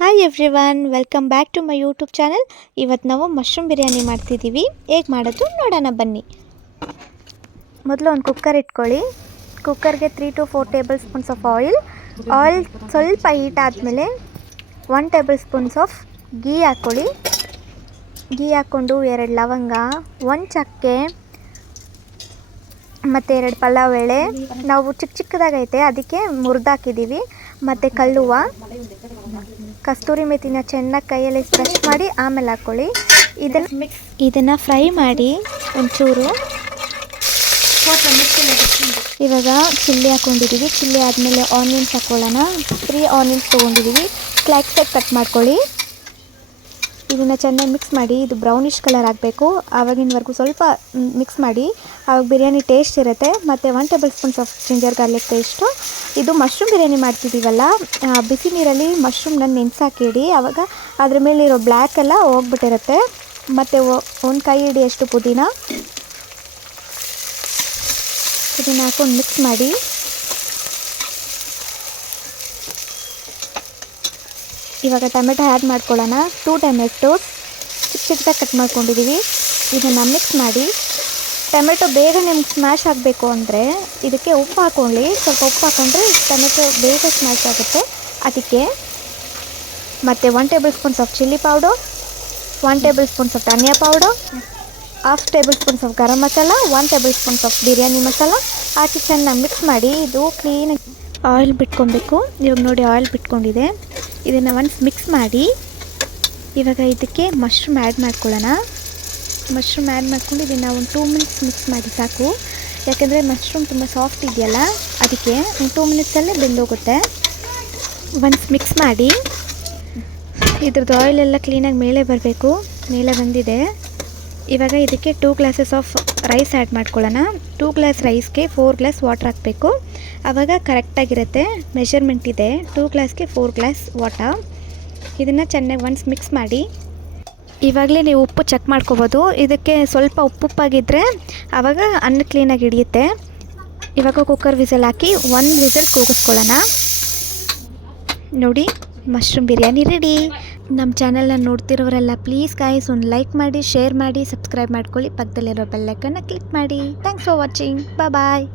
Hi everyone, welcome back to my YouTube channel. ಇವತ್ತು ನಾವು mushroom biryani ಮಾಡ್ತಿದ್ದೀವಿ. ಹೇಗೆ ಮಾಡೋದು ನೋಡೋಣ ಬನ್ನಿ. ಮೊದಲು ಒಂದು ಕುಕ್ಕರ್ ಇಟ್ಕೊಳ್ಳಿ. ಕುಕ್ಕರ್ಗೆ 3 to 4 table spoons of oil ಸ್ವಲ್ಪ ಹೀಟ್ ಆದಮೇಲೆ 1 ಟೇಬಲ್ ಸ್ಪೂನ್ಸ್ ಆಫ್ ಗೀ ಹಾಕ್ಕೊಳ್ಳಿ. ಗೀ ಹಾಕ್ಕೊಂಡು 2 ಲವಂಗ, 1 ಚಕ್ಕೆ ಮತ್ತು 2 ಪಲಾವ್ ಎಲೆ ನಾವು ಚಿಕ್ಕದಾಗೈತೆ ಅದಕ್ಕೆ ಮುರಿದಾಕಿದ್ದೀವಿ. ಮತ್ತು ಕಲ್ಲುವ ಕಸ್ತೂರಿ ಮೆಥಿನ ಚೆನ್ನಾಗಿ ಕೈಯಲ್ಲಿ ಸ್ಪ್ರೆಶ್ ಮಾಡಿ ಆಮೇಲೆ ಹಾಕ್ಕೊಳ್ಳಿ. ಇದನ್ನು ಫ್ರೈ ಮಾಡಿ ಒಂಚೂರು. ಇವಾಗ ಚಿಲ್ಲಿ ಹಾಕ್ಕೊಂಡಿದ್ದೀವಿ. ಚಿಲ್ಲಿ ಆದಮೇಲೆ ಆನಿಯನ್ಸ್ ಹಾಕ್ಕೊಳ್ಳೋಣ. 3 ಆನಿಯನ್ಸ್ ತೊಗೊಂಡಿದ್ದೀವಿ. ಸ್ಲೈಸಾಗಿ ಕಟ್ ಮಾಡ್ಕೊಳ್ಳಿ. ಇದನ್ನು ಚೆನ್ನಾಗಿ ಮಿಕ್ಸ್ ಮಾಡಿ. ಇದು ಬ್ರೌನಿಷ್ ಕಲರ್ ಆಗಬೇಕು. ಆವಾಗಿನವರೆಗೂ ಸ್ವಲ್ಪ ಮಿಕ್ಸ್ ಮಾಡಿ, ಆವಾಗ ಬಿರಿಯಾನಿ ಟೇಸ್ಟ್ ಇರುತ್ತೆ. ಮತ್ತು 1 tablespoons of ginger garlic paste. ಇದು ಮಶ್ರೂಮ್ ಬಿರಿಯಾನಿ ಮಾಡ್ತಿದ್ದೀವಲ್ಲ, ಬಿಸಿ ನೀರಲ್ಲಿ ಮಶ್ರೂಮ್ನ ನೆನೆಸಾಕಿಡಿ. ಆವಾಗ ಅದ್ರ ಮೇಲಿರೋ ಬ್ಲ್ಯಾಕ್ ಎಲ್ಲ ಹೋಗ್ಬಿಟ್ಟಿರುತ್ತೆ. ಮತ್ತು 1 ಕೈ ಹಿಡಿಯಷ್ಟು ಪುದೀನ ಹಾಕೊಂಡು ಮಿಕ್ಸ್ ಮಾಡಿ. ಇವಾಗ ಟೊಮೆಟೊ ಆ್ಯಡ್ ಮಾಡ್ಕೊಳ್ಳೋಣ. 2 ಟೊಮೆಟೋಸ್ ಚಿಕ್ಕದಾಗಿ ಕಟ್ ಮಾಡ್ಕೊಂಡಿದ್ದೀವಿ. ಇದನ್ನು ಮಿಕ್ಸ್ ಮಾಡಿ. ಟೊಮೆಟೊ ಬೇಗ ನಿಮ್ಗೆ ಸ್ಮ್ಯಾಶ್ ಆಗಬೇಕು ಅಂದರೆ ಇದಕ್ಕೆ ಉಪ್ಪು ಹಾಕ್ಕೊಳ್ಳಿ. ಸ್ವಲ್ಪ ಉಪ್ಪು ಹಾಕ್ಕೊಂಡ್ರೆ ಟೊಮೆಟೊ ಬೇಗ ಸ್ಮ್ಯಾಶ್ ಆಗುತ್ತೆ ಅದಕ್ಕೆ. ಮತ್ತು 1 tablespoons of chilli powder, 1 tablespoons of dhaniya powder, 1/2 tablespoons of garam masala, 1 tablespoons of biryani masala ಹಾಕಿ ಚೆನ್ನಾಗಿ ಮಿಕ್ಸ್ ಮಾಡಿ. ಇದು ಕ್ಲೀನಾಗಿ ಆಯಿಲ್ ಬಿಟ್ಕೊಬೇಕು. ಇವಾಗ ನೋಡಿ ಆಯಿಲ್ ಬಿಟ್ಕೊಂಡಿದೆ. ಇದನ್ನು ಒನ್ಸ್ ಮಿಕ್ಸ್ ಮಾಡಿ. ಇವಾಗ ಇದಕ್ಕೆ ಮಶ್ರೂಮ್ ಆ್ಯಡ್ ಮಾಡ್ಕೊಳ್ಳೋಣ. ಮಶ್ರೂಮ್ ಆ್ಯಡ್ ಮಾಡ್ಕೊಂಡು ಇದನ್ನು ಒಂದು 2 ಮಿನಿಟ್ಸ್ ಮಿಕ್ಸ್ ಮಾಡಿ ಸಾಕು. ಯಾಕೆಂದರೆ ಮಶ್ರೂಮ್ ತುಂಬ ಸಾಫ್ಟ್ ಇದೆಯಲ್ಲ, ಅದಕ್ಕೆ ಒಂದು 2 ಮಿನಿಟ್ಸಲ್ಲೇ ಬೆಂದೋಗುತ್ತೆ. ಒನ್ಸ್ ಮಿಕ್ಸ್ ಮಾಡಿ. ಇದ್ರದ್ದು ಆಯಿಲೆಲ್ಲ ಕ್ಲೀನಾಗಿ ಮೇಲೆ ಬರಬೇಕು. ಮೇಲೆ ಬಂದಿದೆ. ಇವಾಗ ಇದಕ್ಕೆ 2 ಗ್ಲಾಸಸ್ ಆಫ್ ರೈಸ್ ಆ್ಯಡ್ ಮಾಡ್ಕೊಳ್ಳೋಣ. 2 ಗ್ಲಾಸ್ ರೈಸ್ಗೆ 4 ಗ್ಲಾಸ್ ವಾಟರ್ ಹಾಕಬೇಕು. ಆವಾಗ ಕರೆಕ್ಟಾಗಿರುತ್ತೆ. ಮೆಷರ್ಮೆಂಟ್ ಇದೆ, 2 ಗ್ಲಾಸ್ಗೆ 4 ಗ್ಲಾಸ್ ವಾಟರ್. ಇದನ್ನು ಚೆನ್ನಾಗಿ ಒನ್ಸ್ ಮಿಕ್ಸ್ ಮಾಡಿ. ಇವಾಗಲೇ ನೀವು ಉಪ್ಪು ಚೆಕ್ ಮಾಡ್ಕೋಬೋದು. ಇದಕ್ಕೆ ಸ್ವಲ್ಪ ಉಪ್ಪಾಗಿದ್ದರೆ ಆವಾಗ ಅನ್ನ ಕ್ಲೀನಾಗಿ ಹಿಡಿಯುತ್ತೆ. ಇವಾಗ ಕುಕ್ಕರ್ ವಿಸಲ್ ಹಾಕಿ 1 ವಿಸಲ್ ಕೂಗಿಸ್ಕೊಳ್ಳೋಣ. ನೋಡಿ, ಮಶ್ರೂಮ್ ಬಿರಿಯಾನಿ ರೆಡಿ. ನಮ್ಮ ಚಾನಲ್ನ ನೋಡ್ತಿರೋರೆಲ್ಲ ಪ್ಲೀಸ್ ಗಾಯ್ಸ್ ಒಂದು ಲೈಕ್ ಮಾಡಿ, ಶೇರ್ ಮಾಡಿ, ಸಬ್ಸ್ಕ್ರೈಬ್ ಮಾಡ್ಕೊಳ್ಳಿ. ಪಕ್ಕದಲ್ಲಿರೋ ಬೆಲ್ ಐಕನ್ನ ಕ್ಲಿಕ್ ಮಾಡಿ. Thanks for watching. ಬಾಯ್.